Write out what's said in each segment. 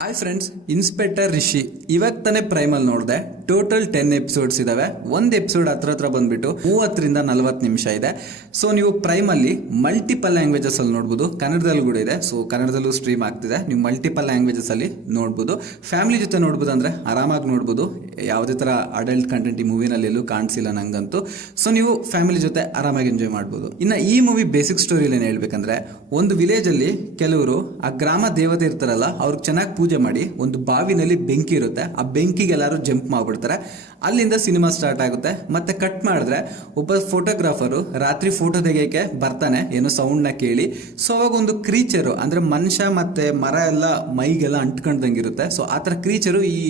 Hi friends, inspector Rishi ಇವಾಗ ತಾನೇ ಪ್ರೈಮಲ್ಲಿ ನೋಡಿದೆ. ಟೋಟಲ್ 10 ಎಪಿಸೋಡ್ಸ್ ಇದಾವೆ. ಒಂದು ಎಪಿಸೋಡ್ ಹತ್ರ ಬಂದ್ಬಿಟ್ಟು 30ರಿಂದ 40 ನಿಮಿಷ ಇದೆ. ಸೊ ನೀವು ಪ್ರೈಮಲ್ಲಿ ಮಲ್ಟಿಪಲ್ ಲ್ಯಾಂಗ್ವೇಜಸ್ ಅಲ್ಲಿ ನೋಡ್ಬೋದು. ಕನ್ನಡದಲ್ಲಿ ಕೂಡ ಇದೆ, ಸೊ ಕನ್ನಡದಲ್ಲೂ ಸ್ಟ್ರೀಮ್ ಆಗ್ತಿದೆ. ನೀವು ಮಲ್ಟಿಪಲ್ ಲ್ಯಾಂಗ್ವೇಜಸ್ ಅಲ್ಲಿ ನೋಡ್ಬೋದು. ಫ್ಯಾಮಿಲಿ ಜೊತೆ ನೋಡ್ಬೋದು ಅಂದ್ರೆ ಆರಾಮಾಗಿ ನೋಡ್ಬೋದು. ಯಾವುದೇ ತರ ಅಡಲ್ಟ್ ಕಂಟೆಂಟ್ ಈ ಮೂವಿನಲ್ಲಿ ಎಲ್ಲೂ ಕಾಣಿಸಿಲ್ಲ ನಂಗಂತೂ. ಸೊ ನೀವು ಫ್ಯಾಮಿಲಿ ಜೊತೆ ಆರಾಮಾಗಿ ಎಂಜಾಯ್ ಮಾಡ್ಬೋದು. ಇನ್ನು ಈ ಮೂವಿ ಬೇಸಿಕ್ ಸ್ಟೋರಿ ಏನು ಹೇಳ್ಬೇಕಂದ್ರೆ, ಒಂದು ವಿಲೇಜ್ ಅಲ್ಲಿ ಕೆಲವರು ಆ ಗ್ರಾಮ ದೇವತೆ ಇರ್ತಾರಲ್ಲ, ಅವ್ರಿಗೆ ಚೆನ್ನಾಗಿ ಪೂಜೆ ಮಾಡಿ ಒಂದು ಬಾವಿನಲ್ಲಿ ಬೆಂಕಿ ಇರುತ್ತೆ. ಆ ಬೆಂಕಿಗೆ ಎಲ್ಲರೂ ಜಂಪ್ ಮಾಡ್ಬಿಡ್ತಾರೆ. ಅಲ್ಲಿಂದ ಸಿನಿಮಾ ಸ್ಟಾರ್ಟ್ ಆಗುತ್ತೆ. ಮತ್ತೆ ಕಟ್ ಮಾಡಿದ್ರೆ ಒಬ್ಬ ಫೋಟೋಗ್ರಾಫರು ರಾತ್ರಿ ಫೋಟೋ ತೆಗೆಯಕ್ಕೆ ಬರ್ತಾನೆ, ಏನೋ ಸೌಂಡ್ ನ ಕೇಳಿ. ಸೊ ಅವಾಗ ಒಂದು ಕ್ರೀಚರು ಅಂದ್ರೆ ಮನುಷ್ಯ ಮತ್ತೆ ಮರ ಎಲ್ಲ ಮೈಗೆಲ್ಲ ಅಂಟ್ಕೊಂಡಂಗಿರುತ್ತೆ. ಸೊ ಆ ತರ ಕ್ರೀಚರು ಈ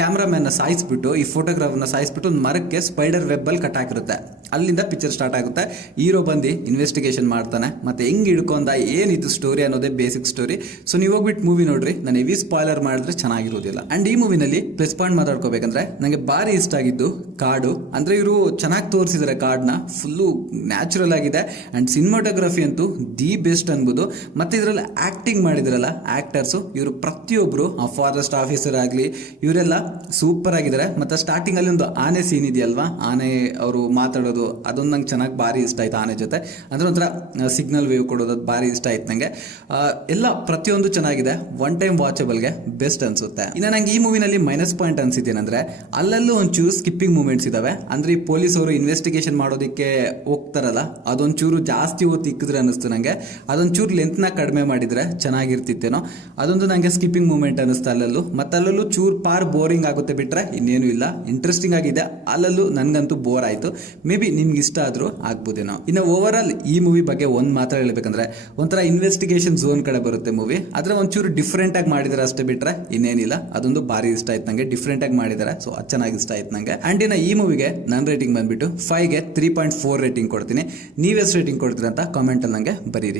ಕ್ಯಾಮ್ರಾಮನ್ನ ಸಾಯಿಸ್ಬಿಟ್ಟು, ಈ ಫೋಟೋಗ್ರಾಫರ್ನ ಸಾಯಿಸ್ಬಿಟ್ಟು ಒಂದು ಮರಕ್ಕೆ ಸ್ಪೈಡರ್ ವೆಬ್ ಅಲ್ಲಿ ಕಟ್ ಹಾಕಿರುತ್ತೆ. ಅಲ್ಲಿಂದ ಪಿಕ್ಚರ್ ಸ್ಟಾರ್ಟ್ ಆಗುತ್ತೆ. ಹೀರೋ ಬಂದು ಇನ್ವೆಸ್ಟಿಗೇಷನ್ ಮಾಡ್ತಾನೆ. ಮತ್ತೆ ಹೆಂಗ್ ಹಿಡ್ಕೊಂಡ, ಏನಿದು ಸ್ಟೋರಿ ಅನ್ನೋದೇ ಬೇಸಿಕ್ ಸ್ಟೋರಿ. ಸೊ ನೀವು ಹೋಗ್ಬಿಟ್ಟು ಮೂವಿ ನೋಡ್ರಿ. ನಾನು ಹೆವಿ ಸ್ಪಾಯ್ಲರ್ ಮಾಡಿದ್ರೆ ಚೆನ್ನಾಗಿರೋದಿಲ್ಲ. ಅಂಡ್ ಈ ಮೂವಿನಲ್ಲಿ ಪ್ಲಸ್ ಪಾಯಿಂಟ್ ಮಾತಾಡ್ಕೋಬೇಕಂದ್ರೆ, ನನಗೆ ಭಾರಿ ಇಷ್ಟ ಆಗಿದ್ದು ಕಾಡು. ಅಂದ್ರೆ ಇವರು ಚೆನ್ನಾಗಿ ತೋರಿಸಿದ್ದಾರೆ ಕಾಡ್ನ. ಫುಲ್ಲು ನ್ಯಾಚುರಲ್ ಆಗಿದೆ. ಅಂಡ್ ಸಿನಿಮಾಟೋಗ್ರಫಿ ಅಂತೂ ದಿ ಬೆಸ್ಟ್ ಅನ್ಬೋದು. ಮತ್ತೆ ಇದರಲ್ಲಿ ಆಕ್ಟಿಂಗ್ ಮಾಡಿದ್ರಲ್ಲ ಆಕ್ಟರ್ಸು, ಇವರು ಪ್ರತಿಯೊಬ್ರು, ಆ ಫಾರೆಸ್ಟ್ ಆಫೀಸರ್ ಆಗಲಿ ಇವರೆಲ್ಲ ಸೂಪರ್ ಆಗಿದ್ದಾರೆ. ಮತ್ತೆ ಸ್ಟಾರ್ಟಿಂಗ್ ಅಲ್ಲಿ ಒಂದು ಆನೆ ಸೀನ್ ಇದೆಯಲ್ವಾ, ಆನೆ ಅವರು ಮಾತಾಡೋದು, ಅದೊಂದು ನಂಗೆ ಚೆನ್ನಾಗಿ ಭಾರಿ ಇಷ್ಟ ಆಯ್ತು. ಆನೆ ಜೊತೆ ಅಂದ್ರೆ ಒಂಥರ ಸಿಗ್ನಲ್ ವೇವ್ ಕೊಡೋದು, ಅದು ಭಾರಿ ಇಷ್ಟ ಆಯ್ತು ನಂಗೆ. ಎಲ್ಲ ಪ್ರತಿಯೊಂದು ಚೆನ್ನಾಗಿದೆ. ಒನ್ ಟೈಮ್ ವಾಚಬಲ್ಗೆ ಬೆಸ್ಟ್ ಅನ್ಸುತ್ತೆ. ಇನ್ನು ನಂಗೆ ಈ ಮೂವಿನಲ್ಲಿ ಮೈನಸ್ ಪಾಯಿಂಟ್ ಅನ್ಸಿದ್ದೇನೆಂದ್ರೆ, ಅಲ್ಲಲ್ಲೂ ಒಂಚೂರು ಸ್ಕಿಪ್ಪಿಂಗ್ ಮೂಮೆಂಟ್ಸ್ ಇದಾವೆ. ಅಂದ್ರೆ ಈ ಪೊಲೀಸ್ ಅವರು ಇನ್ವೆಸ್ಟಿಗೇಷನ್ ಮಾಡೋದಕ್ಕೆ ಹೋಗ್ತಾರಲ್ಲ, ಅದೊಂಚೂರು ಜಾಸ್ತಿ ಹೊತ್ತು ಇಕ್ಕಿದ್ರೆ ಅನಿಸ್ತು ನಂಗೆ. ಅದೊಂಚೂರು ಲೆಂತ್ನ ಕಡಿಮೆ ಮಾಡಿದ್ರೆ ಚೆನ್ನಾಗಿರ್ತಿತ್ತೇನೋ. ಅದೊಂದು ನಂಗೆ ಸ್ಕಿಪ್ಪಿಂಗ್ ಮೂಮೆಂಟ್ ಅನಿಸ್ತಾ ಅಲ್ಲಲ್ಲೂ. ಮತ್ತೆ ಅಲ್ಲಲ್ಲೂ ಚೂರು ಬೋರಿಂಗ್ ಆಗುತ್ತೆ ಬಿಟ್ರೆ ಇನ್ನೇನು ಇಲ್ಲ. ಇಂಟ್ರೆಸ್ಟಿಂಗ್ ಆಗಿದೆ. ಅಲ್ಲಲ್ಲೂ ನನ್ಗಂತೂ ಬೋರ್ ಆಯ್ತು. ಮೇ ಬಿ ನಿಮ್ಗೆ ಇಷ್ಟ ಆದ್ರೂ ಆಗ್ಬೋದೇನೋ. ಇನ್ನು ಓವರ್ ಆಲ್ ಈ ಮೂವಿ ಬಗ್ಗೆ ಒಂದ್ ಮಾತ್ರ ಹೇಳ್ಬೇಕಂದ್ರೆ, ಒಂಥರ ಇನ್ವೆಸ್ಟಿಗೇಷನ್ ಝೋನ್ ಕಡೆ ಬರುತ್ತೆ ಮೂವಿ. ಆದ್ರೆ ಒಂಚೂರು ಡಿಫ್ರೆಂಟ್ ಆಗಿ ಮಾಡಿದಾರೆ ಅಷ್ಟೇ ಬಿಟ್ರೆ ಇನ್ನೇನಿಲ್ಲ. ಅದೊಂದು ಭಾರಿ ಇಷ್ಟ ಆಯ್ತು ನಂಗೆ. ಡಿಫ್ರೆಂಟ್ ಆಗಿ ಮಾಡಿದಾರೆ, ಸೊ ಅದು ಚೆನ್ನಾಗಿ ಇಷ್ಟ ಆಯ್ತು ನಂಗೆ. ಅಂಡ್ ಇನ್ನು ಈ ಮೂವಿಗೆ ನನ್ನ ರೇಟಿಂಗ್ ಬಂದ್ಬಿಟ್ಟು 5ಗೆ 3.4 ರೇಟಿಂಗ್ ಕೊಡ್ತೀನಿ. ನೀವೆಷ್ಟು ರೇಟಿಂಗ್ ಕೊಡ್ತೀರಾ ಅಂತ ಕಾಮೆಂಟ್ ಅಲ್ಲಿ ನಂಗೆ ಬರೀರಿ.